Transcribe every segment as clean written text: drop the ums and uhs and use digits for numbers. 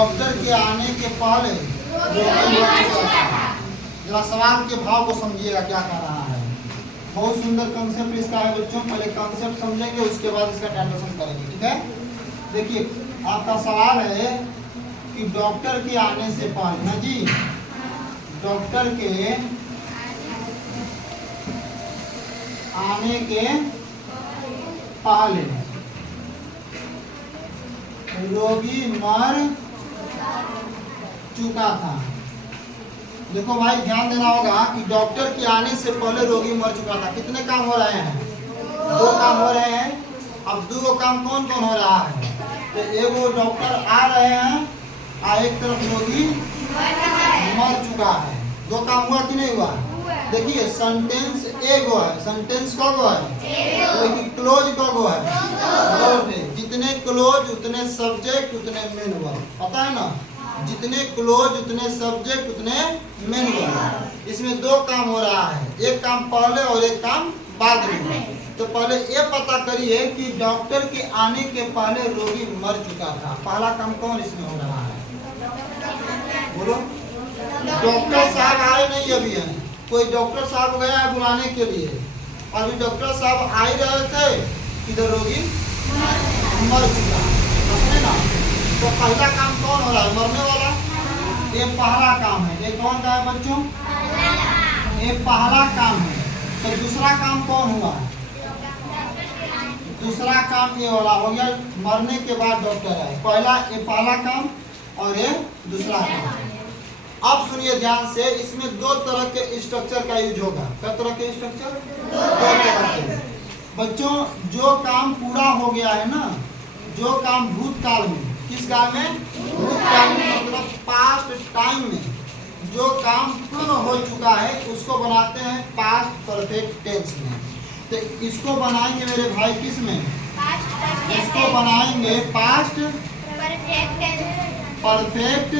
Doctor के आने के पहले रोगी मर चुका था। जरा सवाल के भाव को समझिएगा क्या कह रहा है। बहुत सुंदर कंसेप्ट इसका है बच्चों। पहले कंसेप्ट समझेंगे उसके बाद इसका ट्रांसलेशन करेंगे, ठीक है। देखिए आपका सवाल है कि डॉक्टर के आने से पहले ना जी, डॉक्टर के आने के पहले रोगी मर चुका था। देखो भाई ध्यान देना होगा कि डॉक्टर के आने से पहले रोगी मर चुका था। कितने काम हो रहे हैं? 2 काम हो रहे हैं। अब 2 काम कौन कौन हो रहा है? तो एगो डॉक्टर आ रहे हैं और एक तरफ रोगी मर चुका है। 2 काम हुआ कि नहीं हुआ? देखिए सेंटेंस एगो है, सेंटेंस कगो है, लेकिन क्लोज कगो है, क्लोज है। जितने क्लोज उतने सब्जेक्ट उतने मेन वर्ब, पता है ना। जितने क्लोज उतने सब्जेक्ट उतने मेन वर्ब। इसमें 2 काम हो रहा है, एक काम पहले और एक काम बाद में। तो पहले ये पता करिए कि डॉक्टर के आने के पहले रोगी मर चुका था। पहला काम कौन इसमें हो रहा है? बोलो। डॉक्टर साहब आए नहीं अभी हैं। कोई डॉक्टर साहब गया है बुलाने के लिए, अभी डॉक्टर साहब आ ही रहे थे, इधर रोगी मर चुका है ना। तो पहला काम कौन हो रहा है? मरने वाला। ये पहला काम है। ये कौन का है बच्चों? ये पहला काम है। तो दूसरा काम कौन हुआ? दूसरा काम ये वाला हो गया, मरने के बाद डॉक्टर है। पहला काम और ये दूसरा काम। अब सुनिए ध्यान से, इसमें 2 तरह के स्ट्रक्चर का यूज होगा। क्या तरह के स्ट्रक्चर? 2 तरह के। बच्चों जो काम पूरा हो गया है ना, जो काम भूतकाल में, किस काल में? भूतकाल में, मतलब पास्ट टाइम में जो काम पूर्ण हो चुका है उसको बनाते हैं पास्ट परफेक्ट टेंस में। तो इसको बनाएंगे मेरे भाई किस में? इसको बनाएंगे पास्ट परफेक्ट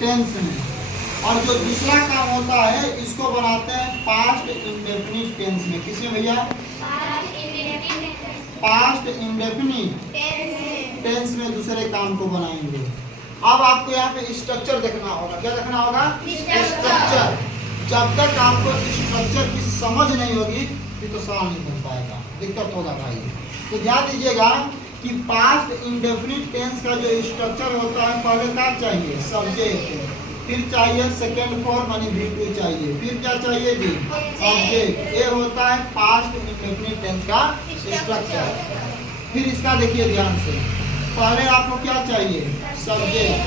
टेंस में। और जो दूसरा काम होता है इसको बनाते हैं पास्ट इंडेफिनिट टेंस में। किसमें भैया? पास्ट इंडेफिनिट टेंस में दूसरे काम को बनाएंगे। अब आपको यहाँ पे स्ट्रक्चर देखना होगा। क्या देखना होगा? स्ट्रक्चर। जब तक आपको स्ट्रक्चर की समझ नहीं होगी फिर तो सवाल नहीं बन पाएगा, दिक्कत होगा भाई। तो ध्यान दीजिएगा कि पास्ट इंडेफिनिट टेंस का जो स्ट्रक्चर होता है, पहले क्या चाहिए? सब्जेक्ट, फिर चाहिए सेकेंड फॉर्म यानी V2 चाहिए, फिर क्या चाहिए जी? ऑब्जेक्ट। ये होता है पास्ट इंडेफिनिट टेंस का स्ट्रक्चर। फिर इसका देखिए ध्यान से, पहले आपको क्या चाहिए? सब्जेक्ट।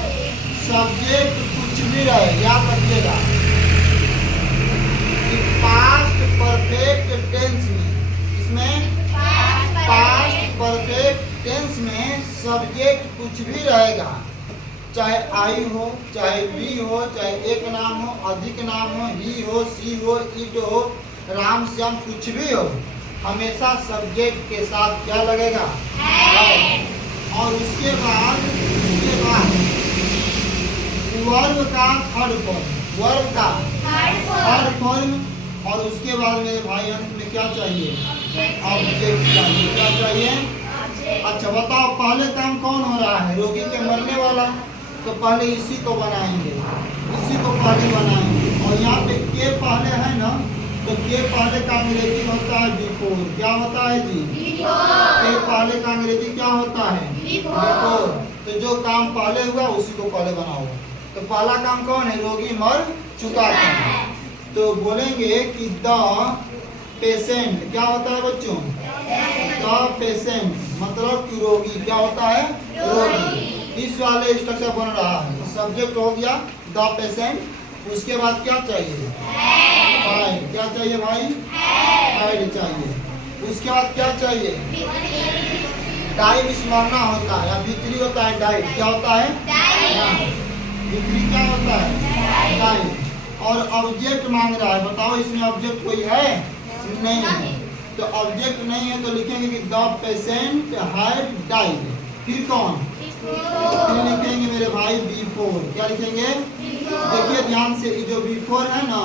सब्जेक्ट कुछ भी रहे, याद रखिएगा पास्ट परफेक्ट टेंस में, इसमें पास्ट परफेक्ट टेंस में सब्जेक्ट कुछ भी रहेगा, चाहे आई हो, चाहे बी हो, चाहे एक नाम हो, अधिक नाम हो, ही हो, सी हो, इट हो, राम श्याम, कुछ भी हो, हमेशा सब्जेक्ट के साथ क्या लगेगा? और उसके बाद वर्ब का थर्ड फॉर्म, वर्ब का थर्ड फॉर्म। और उसके बाद मेरे भाई अंत में क्या चाहिए? ऑब्जेक्ट चाहिए। क्या चाहिए? अच्छा बताओ पहले काम कौन हो रहा है? रोगी के मरने वाला। तो पहले इसी को बनाएंगे, इसी को पहले बनाएंगे। और यहाँ पे के पहले है ना, तो के पहले का अंग्रेजी होता है बिफोर। क्या होता है जी? के पहले का अंग्रेजी क्या होता है? बिफोर। तो जो काम पहले हुआ उसी को पहले बनाओ। तो पहला काम कौन है? रोगी मर चुका था। तो बोलेंगे कि द पेशेंट। क्या होता है बच्चों? द पेशेंट मतलब कि रोगी। क्या होता है? रोगी। इस वाले स्ट्रक्चर बन रहा है। सब्जेक्ट हो गया द पेशेंट, उसके बाद क्या चाहिए? फाइल। क्या चाहिए भाई? फाइल चाहिए। उसके बाद क्या चाहिए? टाइम स्मरना होता है या भीतरी होता है डाइट। क्या होता है? भीतरी क्या होता है? डाइट। और ऑब्जेक्ट मांग रहा है, बताओ इसमें ऑब्जेक्ट कोई है? नहीं है। तो ऑब्जेक्ट नहीं है तो लिखेंगे कि द पेशेंट हैड डाइड। फिर कौन? फिर लिखेंगे मेरे भाई बिफोर। क्या लिखेंगे? देखिए ध्यान से, ये जो बिफोर है ना,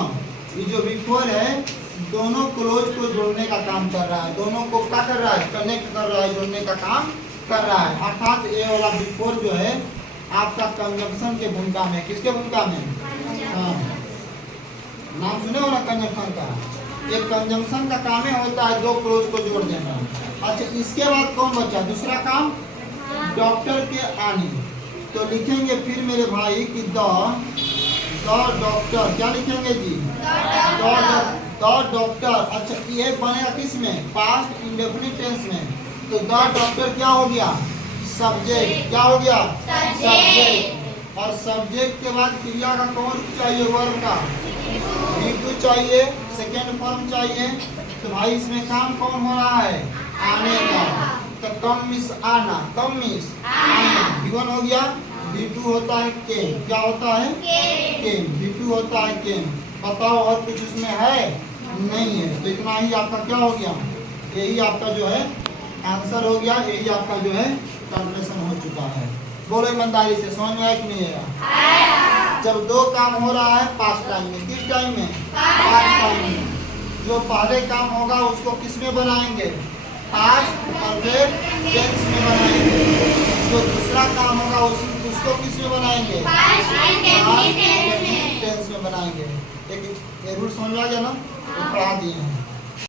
ये जो बिफोर है दोनों क्लोज को जोड़ने का काम कर रहा है। दोनों को क्या कर रहा है? कनेक्ट कर रहा है, जोड़ने का काम कर रहा है। अर्थात ये वाला बिफोर जो है आपका कंजंक्शन के भूमिका में, किसके भूमिका में? हाँ, नाम सुने हो ना कंजंक्शन का। एक कंजंक्शन का काम है होता है दो क्लोज को जोड़ देना। अच्छा, इसके बाद कौन बचा? दूसरा काम डॉक्टर के आने। तो लिखेंगे फिर मेरे भाई कि द डॉक्टर, क्या लिखेंगे जी? The doctor. अच्छा, ये बनेगा किस में? पास्ट इंडेफिनिट टेंस में। तो द डॉक्टर क्या हो गया? सब्जेक्ट। क्या हो गया? सब्जेक्ट। और सब्जेक्ट के बाद क्रिया का कौन चाहिए? वर्ब का V2 चाहिए, सेकेंड फॉर्म चाहिए। तो भाई इसमें काम कौन हो रहा है? आने का। तो कम मिस आना, कम मिस आना। V1 हो गया। V2 होता है केम। क्या होता है? केम। V2 होता है केम। बताओ और कुछ इसमें है? नहीं है। तो इतना ही आपका क्या हो गया? यही आपका जो है आंसर हो गया। यही आपका जो है कैलकुलेशन हो चुका है। बोलो ईमानदारी से, समझ में आया कि नहीं आया? जब दो काम हो रहा है पास्ट टाइम में, किस टाइम में? पास्ट टाइम में। जो पहले काम होगा उसको किस में बनाएंगे? पास्ट परफेक्ट टेंस में बनाएंगे। जो दूसरा काम होगा उसको किस में बनाएंगे? पास्ट इंडेफिनिट टेंस में बनाएंगे। एक रूल समझ आ गया ना? तो पढ़ा दिए हैं।